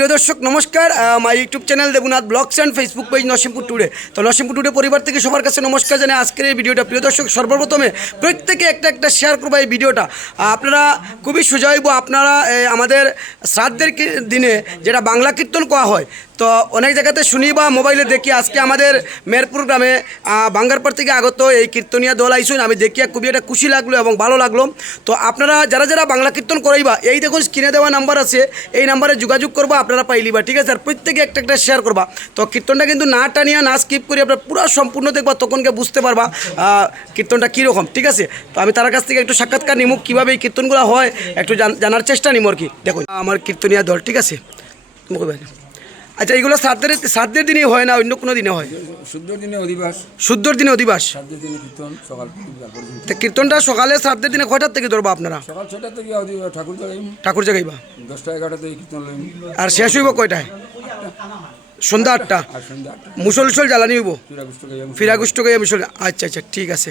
প্রিয় দর্শক নমস্কার, আমার YouTube channel Debnath blogs and Facebook page Narsingpur today. তো নরসিংপুর টুডে পরিবার থেকে সবার কাছে নমস্কার জানাই। আজকের এই ভিডিওটা প্রিয় দর্শক সর্বপ্রথমে প্রত্যেকে একটা শেয়ার করবো এই ভিডিওটা। আপনারা খুবই সুযোগ, আপনারা আমাদের শ্রাদ্ধের দিনে যেটা বাংলা কীর্তন করা হয়, তো অনেক জায়গাতে শুনি বা মোবাইলে দেখি। আজকে আমাদের মেরপুর গ্রামে বাঙ্গারপাড় থেকে আগত এই কীর্তনিয়া দল আইসুন, আমি দেখিয়া খুবই একটা খুশি লাগলো এবং ভালো লাগলো। তো আপনারা যারা যারা বাংলা কীর্তন করাইবা, এই দেখুন স্ক্রিনে দেওয়া নাম্বার আছে, এই নাম্বারে যোগাযোগ করবা, আপনারা পাইলিবা, ঠিক আছে। আর প্রত্যেকে একটা শেয়ার করবা। তো কীর্তনটা কিন্তু না টানিয়া না স্কিপ করি আপনারা পুরো সম্পূর্ণ দেখবা, তখনকে বুঝতে পারবা কীর্তনটা কীরকম, ঠিক আছে। তো আমি তার কাছ থেকে একটু সাক্ষাৎকার নিমুখ, কীভাবে এই কীর্তনগুলো হয় একটু জানার চেষ্টা নিম আর কি। দেখুন আমার কীর্তনিয়া দল, ঠিক আছে। আচ্ছা, এইগুলো শ্রাদ্ধের দিনেই হয় না অন্য কোনো দিনে হয়? শুদ্ধর দিনে অধিবাস। শুদ্ধর দিনে অধিবাস। শ্রাদ্ধের দিনে কীর্তন সকাল কীর্তনটা সকালে শ্রাদ্ধের দিনে কয়টার থেকে ধরবা আপনারা? সকাল 6টা থেকে ঠাকুর জাগাইম, ঠাকুর জাগাইবা 10টা 11টা থেকে কীর্তন লইম, আর শেষ হইব কয়টায়? সন্ধ্যা 8টা। আর সন্ধ্যা 8টা মুসল জ্বালানি হইব, ফিরাগুষ্ট ফিরাগুষ্ট গাইয়া মুসল। আচ্ছা আচ্ছা, ঠিক আছে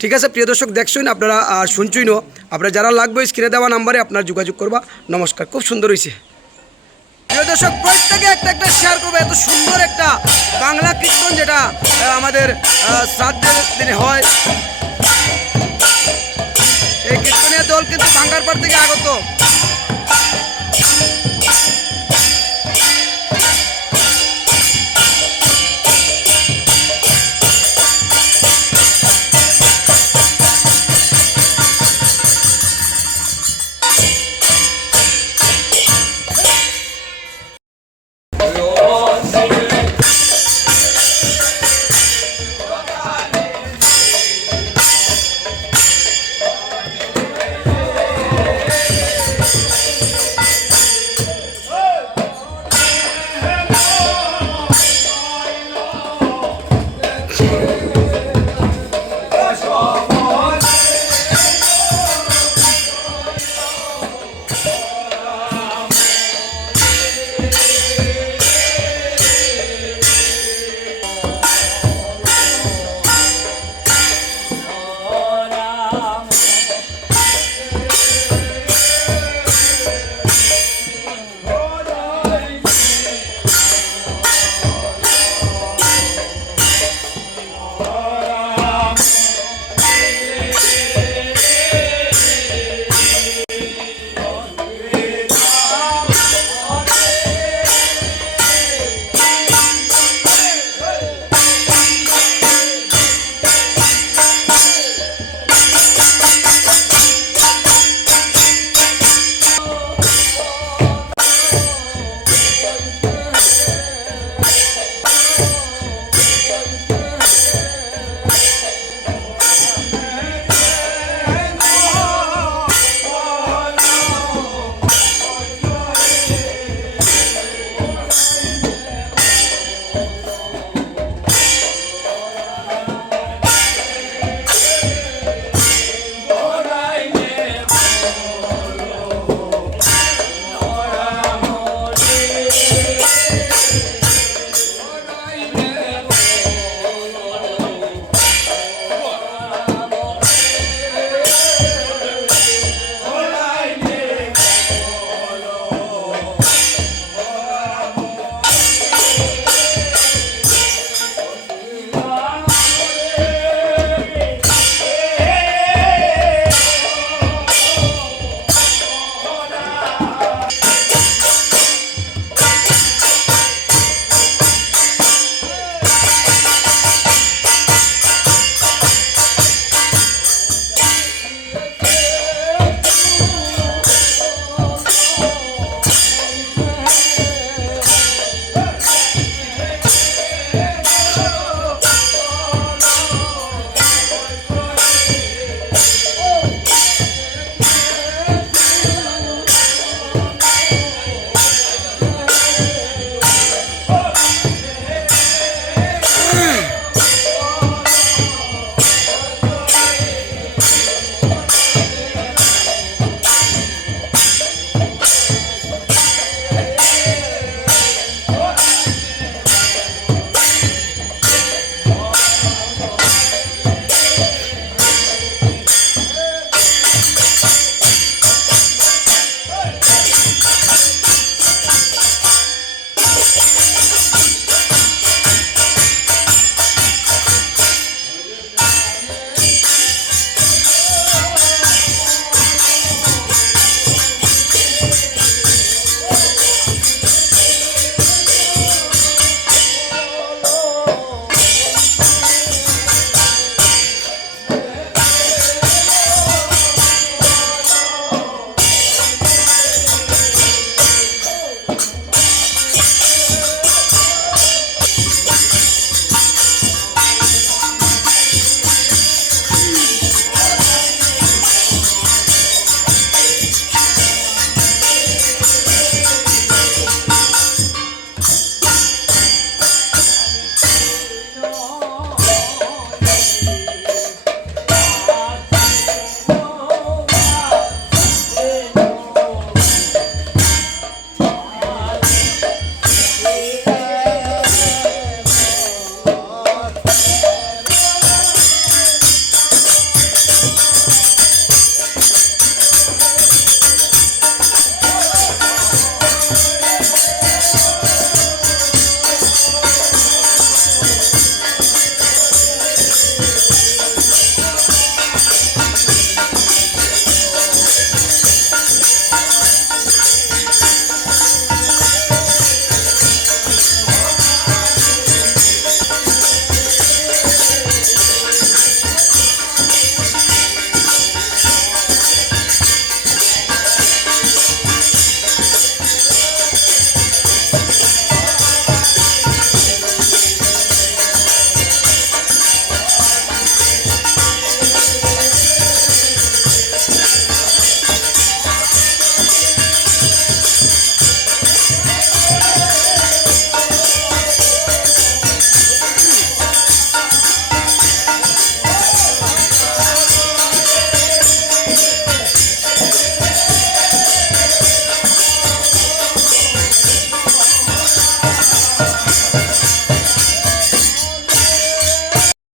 ঠিক আছে। প্রিয় দর্শক দেখছুন আপনারা আর শুনছুই নো, আপনারা যারা লাগবে স্ক্রিনে দেওয়া নাম্বারে আপনারা যোগাযোগ করবা। নমস্কার, খুব সুন্দর হয়েছে। প্রিয় দর্শক প্রত্যেকে একটা শেয়ার করবে, এত সুন্দর একটা বাংলা কীর্তন যেটা আমাদের শ্রাদ্ধের দিনে হয়। এই কীর্তনের দল কিন্তু বাঙ্গারপাড় থেকে আগত।